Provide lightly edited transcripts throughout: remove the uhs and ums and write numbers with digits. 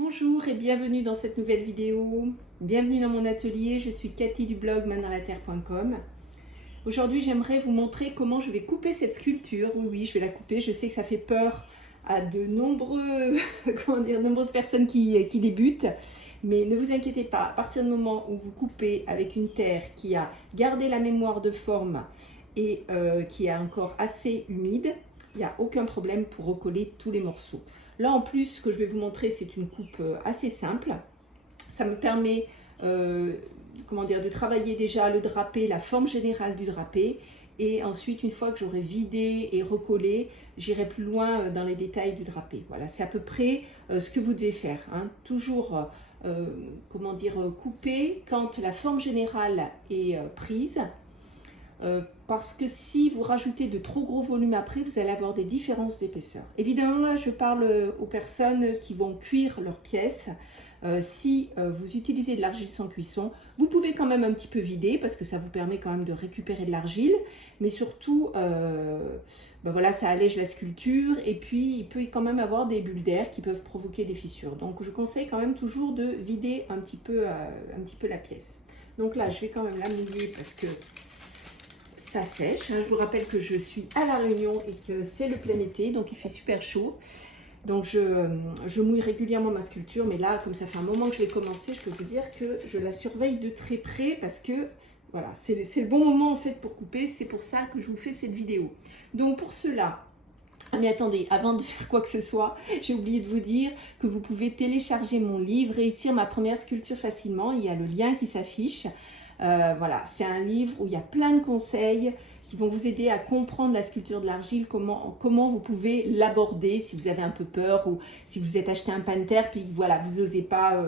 Bonjour et bienvenue dans cette nouvelle vidéo. Bienvenue dans mon atelier, je suis Cathy du blog maindansla-terre.com. Aujourd'hui j'aimerais vous montrer comment je vais couper cette sculpture. Oui, je vais la couper, je sais que ça fait peur à de nombreuses personnes qui débutent. Mais ne vous inquiétez pas, à partir du moment où vous coupez avec une terre qui a gardé la mémoire de forme et qui est encore assez humide, il n'y a aucun problème pour recoller tous les morceaux. Là en plus, ce que je vais vous montrer, c'est une coupe assez simple. Ça me permet de travailler déjà le drapé, la forme générale du drapé. Et ensuite, une fois que j'aurai vidé et recollé, j'irai plus loin dans les détails du drapé. Voilà, c'est à peu près ce que vous devez faire, hein. Toujours couper quand la forme générale est prise. Parce que si vous rajoutez de trop gros volume après, vous allez avoir des différences d'épaisseur. Évidemment, là, je parle aux personnes qui vont cuire leurs pièces. Si vous utilisez de l'argile sans cuisson, vous pouvez quand même un petit peu vider parce que ça vous permet quand même de récupérer de l'argile. Mais surtout, voilà, ça allège la sculpture et puis il peut quand même avoir des bulles d'air qui peuvent provoquer des fissures. Donc je conseille quand même toujours de vider un petit peu la pièce. Donc là, je vais quand même la mouiller parce que ça sèche. Je vous rappelle que je suis à La Réunion et que c'est le plein été, donc il fait super chaud. Donc je mouille régulièrement ma sculpture, mais là, comme ça fait un moment que je l'ai commencé, je peux vous dire que je la surveille de très près parce que voilà, c'est le bon moment en fait pour couper. C'est pour ça que je vous fais cette vidéo. Donc pour cela, mais attendez, avant de faire quoi que ce soit, j'ai oublié de vous dire que vous pouvez télécharger mon livre, Réussir ma première sculpture facilement. Il y a le lien qui s'affiche. Voilà, c'est un livre où il y a plein de conseils qui vont vous aider à comprendre la sculpture de l'argile, comment vous pouvez l'aborder si vous avez un peu peur ou si vous êtes acheté un pan de terre puis voilà, vous n'osez pas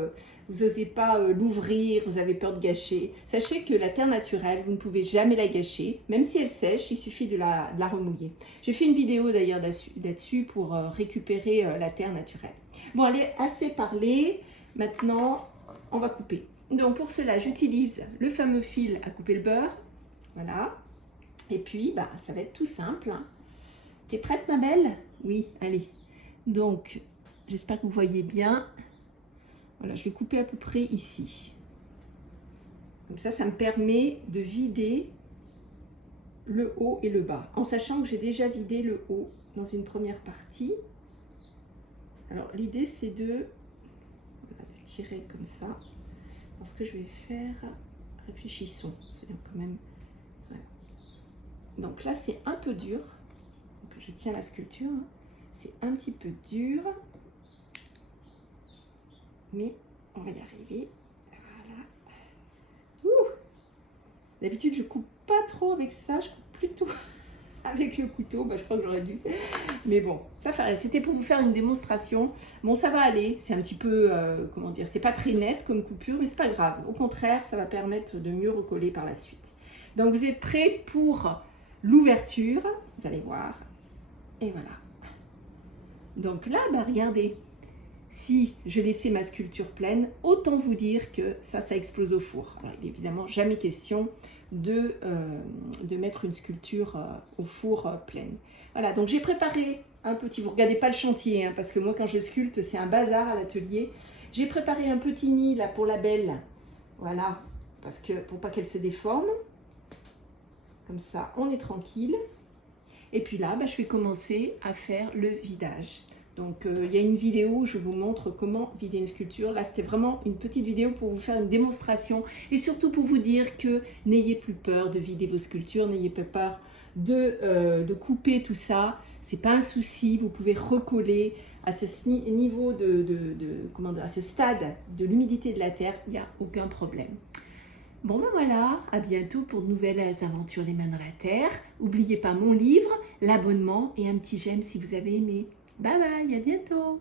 l'ouvrir, vous avez peur de gâcher. Sachez que la terre naturelle, vous ne pouvez jamais la gâcher, même si elle sèche, il suffit de la remouiller. J'ai fait une vidéo d'ailleurs là-dessus pour récupérer la terre naturelle. Bon, allez, assez parlé, maintenant on va couper. Donc pour cela, j'utilise le fameux fil à couper le beurre. Voilà. Et puis, ça va être tout simple, hein. T'es prête, ma belle? Oui, allez. Donc, j'espère que vous voyez bien. Voilà, je vais couper à peu près ici. Comme ça me permet de vider le haut et le bas. En sachant que j'ai déjà vidé le haut dans une première partie. Alors, l'idée, c'est de tirer comme ça. Alors, ce que je vais faire, réfléchissons. C'est quand même... Voilà. Donc là, c'est un peu dur. Donc, je tiens la sculpture. Hein. C'est un petit peu dur. Mais on va y arriver. Voilà. D'habitude, je coupe pas trop avec ça. Je coupe plutôt avec le couteau. Je crois que j'aurais dû. Mais bon, ça ferait. C'était pour vous faire une démonstration. Bon, ça va aller. C'est un petit peu, c'est pas très net comme coupure, mais c'est pas grave. Au contraire, ça va permettre de mieux recoller par la suite. Donc, vous êtes prêts pour l'ouverture. Vous allez voir. Et voilà. Donc là, regardez. Si je laissais ma sculpture pleine, autant vous dire que ça explose au four. Alors, il n'est évidemment jamais question de mettre une sculpture au four pleine. Voilà, donc j'ai préparé un petit... Vous ne regardez pas le chantier, hein, parce que moi, quand je sculpte, c'est un bazar à l'atelier. J'ai préparé un petit nid là pour la belle. Voilà, parce que pour pas qu'elle se déforme. Comme ça, on est tranquille. Et puis là, je vais commencer à faire le vidage. Donc, il y a une vidéo où je vous montre comment vider une sculpture. Là, c'était vraiment une petite vidéo pour vous faire une démonstration et surtout pour vous dire que n'ayez plus peur de vider vos sculptures, n'ayez pas peur de couper tout ça. C'est pas un souci, vous pouvez recoller à ce niveau à ce stade de l'humidité de la terre, il n'y a aucun problème. Bon voilà, à bientôt pour de nouvelles aventures les mains dans la terre. N'oubliez pas mon livre, l'abonnement et un petit j'aime si vous avez aimé. Bye bye, à bientôt.